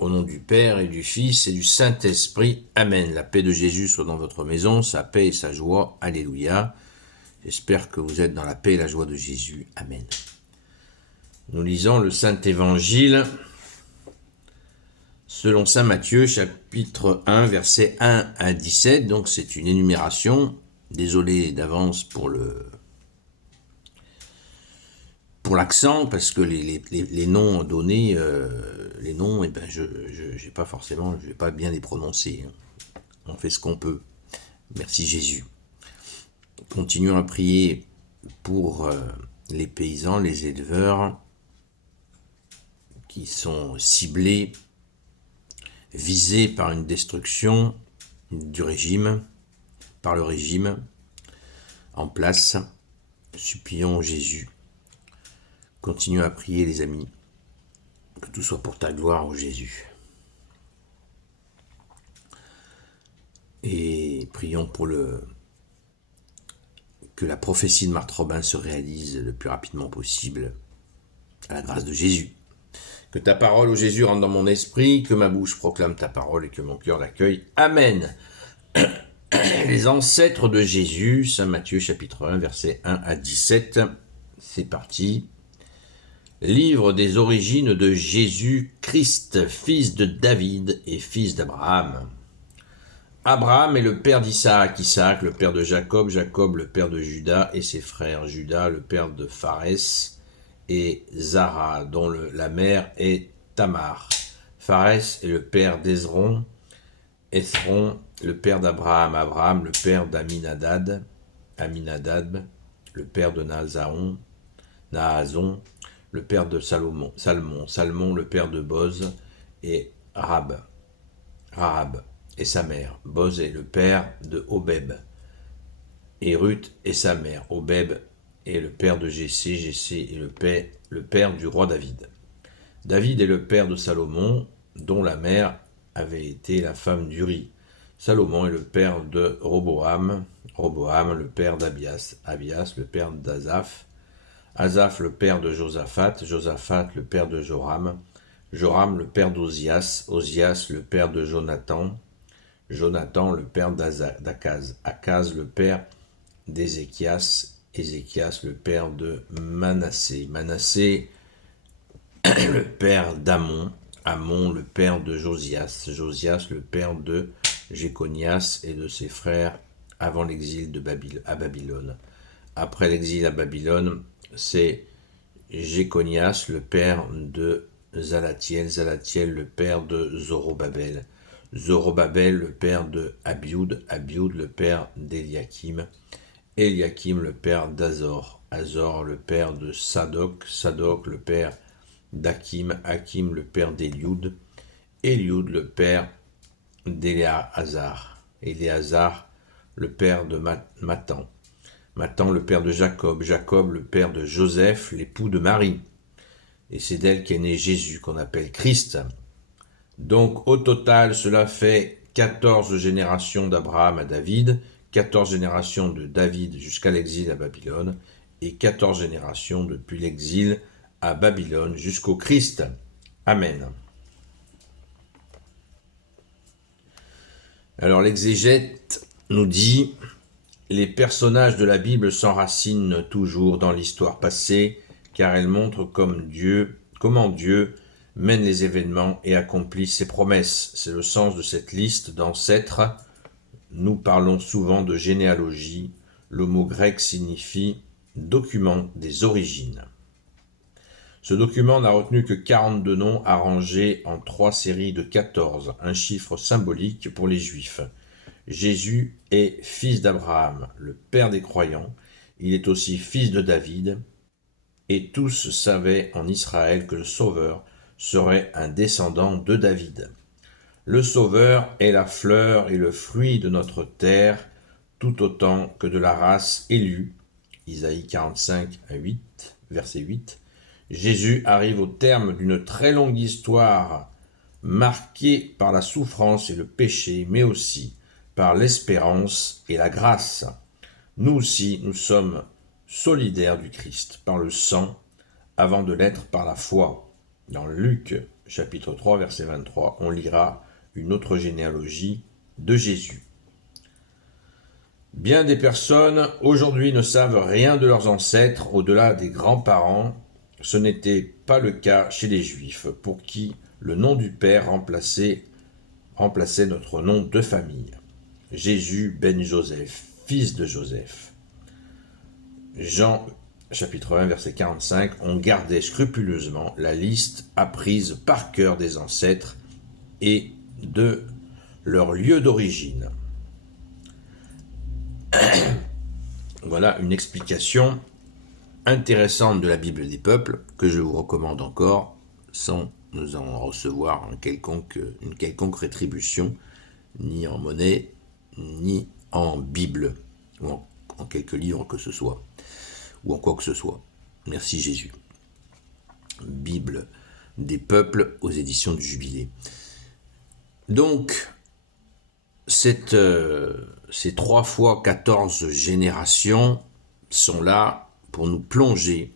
Au nom du Père et du Fils et du Saint-Esprit. Amen. La paix de Jésus soit dans votre maison, sa paix et sa joie. Alléluia. J'espère que vous êtes dans la paix et la joie de Jésus. Amen. Nous lisons le Saint-Évangile selon Saint Matthieu, chapitre 1, versets 1 à 17. Donc c'est une énumération. Désolé d'avance pour l'accent, parce que les noms donnés, je vais pas bien les prononcer. On fait ce qu'on peut. Merci Jésus. Continuons à prier pour les paysans, les éleveurs qui sont ciblés, visés par une destruction du régime, par le régime en place. Supplions Jésus. Continuons à prier, les amis, que tout soit pour ta gloire, ô Jésus. Et prions pour que la prophétie de Marthe Robin se réalise le plus rapidement possible, à la grâce de Jésus. Que ta parole, ô Jésus, rentre dans mon esprit, que ma bouche proclame ta parole et que mon cœur l'accueille. Amen. Les ancêtres de Jésus, Saint Matthieu, chapitre 1, versets 1 à 17. C'est parti. Livre des origines de Jésus-Christ, fils de David et fils d'Abraham. Abraham est le père d'Isaac, Isaac le père de Jacob, Jacob le père de Juda et ses frères, Juda le père de Pharès et Zara, dont la mère est Tamar. Pharès est le père d'Hezron, Hezron le père d'Abraham, Abraham le père d'Aminadab, Aminadab le père de Naazon, le père de Salmon, le père de Boz et Rahab et sa mère. Boz est le père de Obeb et Ruth est sa mère. Obeb est le père de Jessé, Jessé est le père du roi David. David est le père de Salomon, dont la mère avait été la femme d'Uri. Salomon est le père de Roboam, Roboam le père d'Abias, Abias le père d'Azaph, Azaph le père de Josaphat, Josaphat le père de Joram, Joram le père d'Ozias, Ozias le père de Jonathan, Jonathan le père d'Akaz, Akaz le père d'Ézéchias, Ézéchias le père de Manassé, Manassé le père d'Amon, Amon le père de Josias, Josias le père de Jéconias et de ses frères avant l'exil à Babylone. Après l'exil à Babylone, c'est Jéconias le père de Zalatiel, Zalatiel le père de Zorobabel, Zorobabel le père de Abioud, Abioud le père d'Eliakim, Eliakim le père d'Azor, Azor le père de Sadoc, Sadoc le père d'Akim, Akim le père d'Élioud, Élioud le père d'Éléazar, Éléazar le père de Matan, Matan le père de Jacob, Jacob le père de Joseph, l'époux de Marie. Et c'est d'elle qu'est né Jésus, qu'on appelle Christ. Donc au total, cela fait 14 générations d'Abraham à David, 14 générations de David jusqu'à l'exil à Babylone, et 14 générations depuis l'exil à Babylone jusqu'au Christ. Amen. Alors l'exégète nous dit: les personnages de la Bible s'enracinent toujours dans l'histoire passée, car elle montre comment Dieu mène les événements et accomplit ses promesses. C'est le sens de cette liste d'ancêtres. Nous parlons souvent de généalogie. Le mot grec signifie document des origines. Ce document n'a retenu que 42 noms arrangés en 3 séries de 14, un chiffre symbolique pour les Juifs. Jésus est fils d'Abraham, le père des croyants. Il est aussi fils de David. Et tous savaient en Israël que le Sauveur serait un descendant de David. Le Sauveur est la fleur et le fruit de notre terre, tout autant que de la race élue. Isaïe 45, 8, verset 8. Jésus arrive au terme d'une très longue histoire marquée par la souffrance et le péché, mais aussi par l'espérance et la grâce. Nous aussi, nous sommes solidaires du Christ par le sang, avant de l'être par la foi. Dans Luc chapitre 3, verset 23, on lira une autre généalogie de Jésus. Bien des personnes aujourd'hui ne savent rien de leurs ancêtres au-delà des grands-parents. Ce n'était pas le cas chez les Juifs, pour qui le nom du Père remplaçait notre nom de famille. Jésus ben Joseph, fils de Joseph. Jean chapitre 1, verset 45, on gardait scrupuleusement la liste apprise par cœur des ancêtres et de leur lieu d'origine. Voilà une explication intéressante de la Bible des peuples que je vous recommande encore sans nous en recevoir une quelconque rétribution, ni en monnaie, ni en Bible, ou en quelques livres que ce soit, ou en quoi que ce soit. Merci Jésus. Bible des peuples aux éditions du Jubilé. Donc, ces 3 fois 14 générations sont là pour nous plonger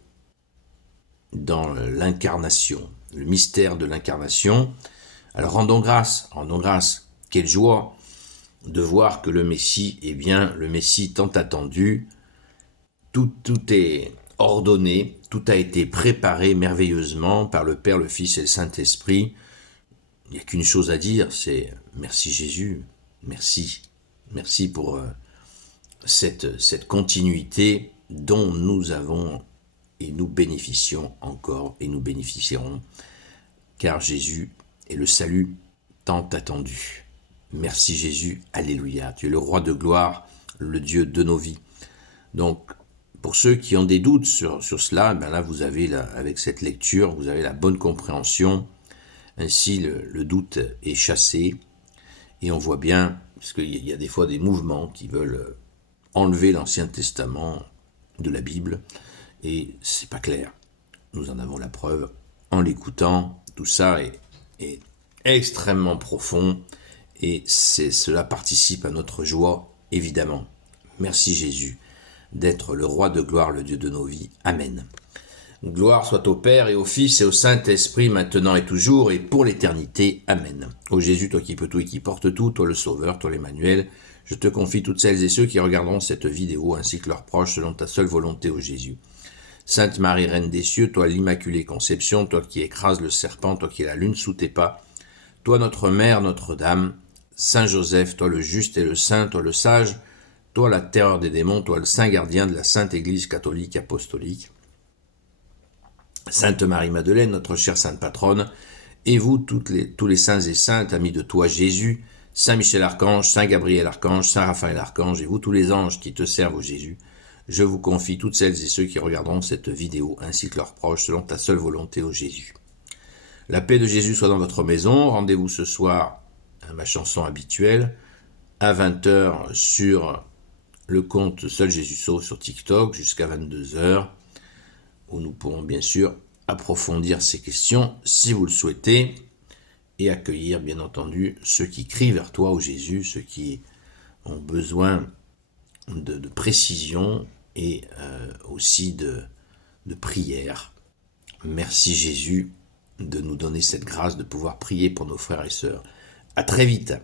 dans l'incarnation, le mystère de l'incarnation. Alors rendons grâce, quelle joie de voir que le Messie est bien le Messie tant attendu. Tout est ordonné, tout a été préparé merveilleusement par le Père, le Fils et le Saint-Esprit. Il n'y a qu'une chose à dire, c'est merci Jésus, merci. Merci pour cette continuité dont nous avons et nous bénéficions encore et nous bénéficierons, car Jésus est le salut tant attendu. Merci Jésus, alléluia. Tu es le roi de gloire, le Dieu de nos vies. Donc, pour ceux qui ont des doutes sur cela, ben là vous avez, avec cette lecture, vous avez la bonne compréhension. Ainsi, le doute est chassé et on voit bien, parce qu'il y a des fois des mouvements qui veulent enlever l'Ancien Testament de la Bible, et c'est pas clair. Nous en avons la preuve en l'écoutant. Tout ça est extrêmement profond, et cela participe à notre joie, évidemment. Merci Jésus d'être le roi de gloire, le Dieu de nos vies. Amen. Gloire soit au Père et au Fils et au Saint-Esprit, maintenant et toujours, et pour l'éternité. Amen. Ô Jésus, toi qui peux tout et qui portes tout, toi le Sauveur, toi l'Emmanuel, je te confie toutes celles et ceux qui regarderont cette vidéo, ainsi que leurs proches, selon ta seule volonté, ô Jésus. Sainte Marie, Reine des cieux, toi l'Immaculée Conception, toi qui écrases le serpent, toi qui es la lune sous tes pas, toi notre Mère, Notre-Dame, Saint Joseph, toi le juste et le saint, toi le sage, toi la terreur des démons, toi le saint gardien de la Sainte Église catholique apostolique, Sainte Marie-Madeleine, notre chère Sainte Patronne, et vous, tous les saints et saintes, amis de toi Jésus, Saint Michel Archange, Saint Gabriel Archange, Saint Raphaël Archange, et vous tous les anges qui te servent, ô Jésus, je vous confie toutes celles et ceux qui regarderont cette vidéo, ainsi que leurs proches, selon ta seule volonté, ô Jésus. La paix de Jésus soit dans votre maison. Rendez-vous ce soir à ma chanson habituelle, à 20h sur le compte Seul Jésus Sauve sur TikTok, jusqu'à 22h, où nous pourrons bien sûr approfondir ces questions si vous le souhaitez, et accueillir bien entendu ceux qui crient vers toi, ô Jésus, ceux qui ont besoin de précision et aussi de prière. Merci Jésus de nous donner cette grâce de pouvoir prier pour nos frères et sœurs. À très vite.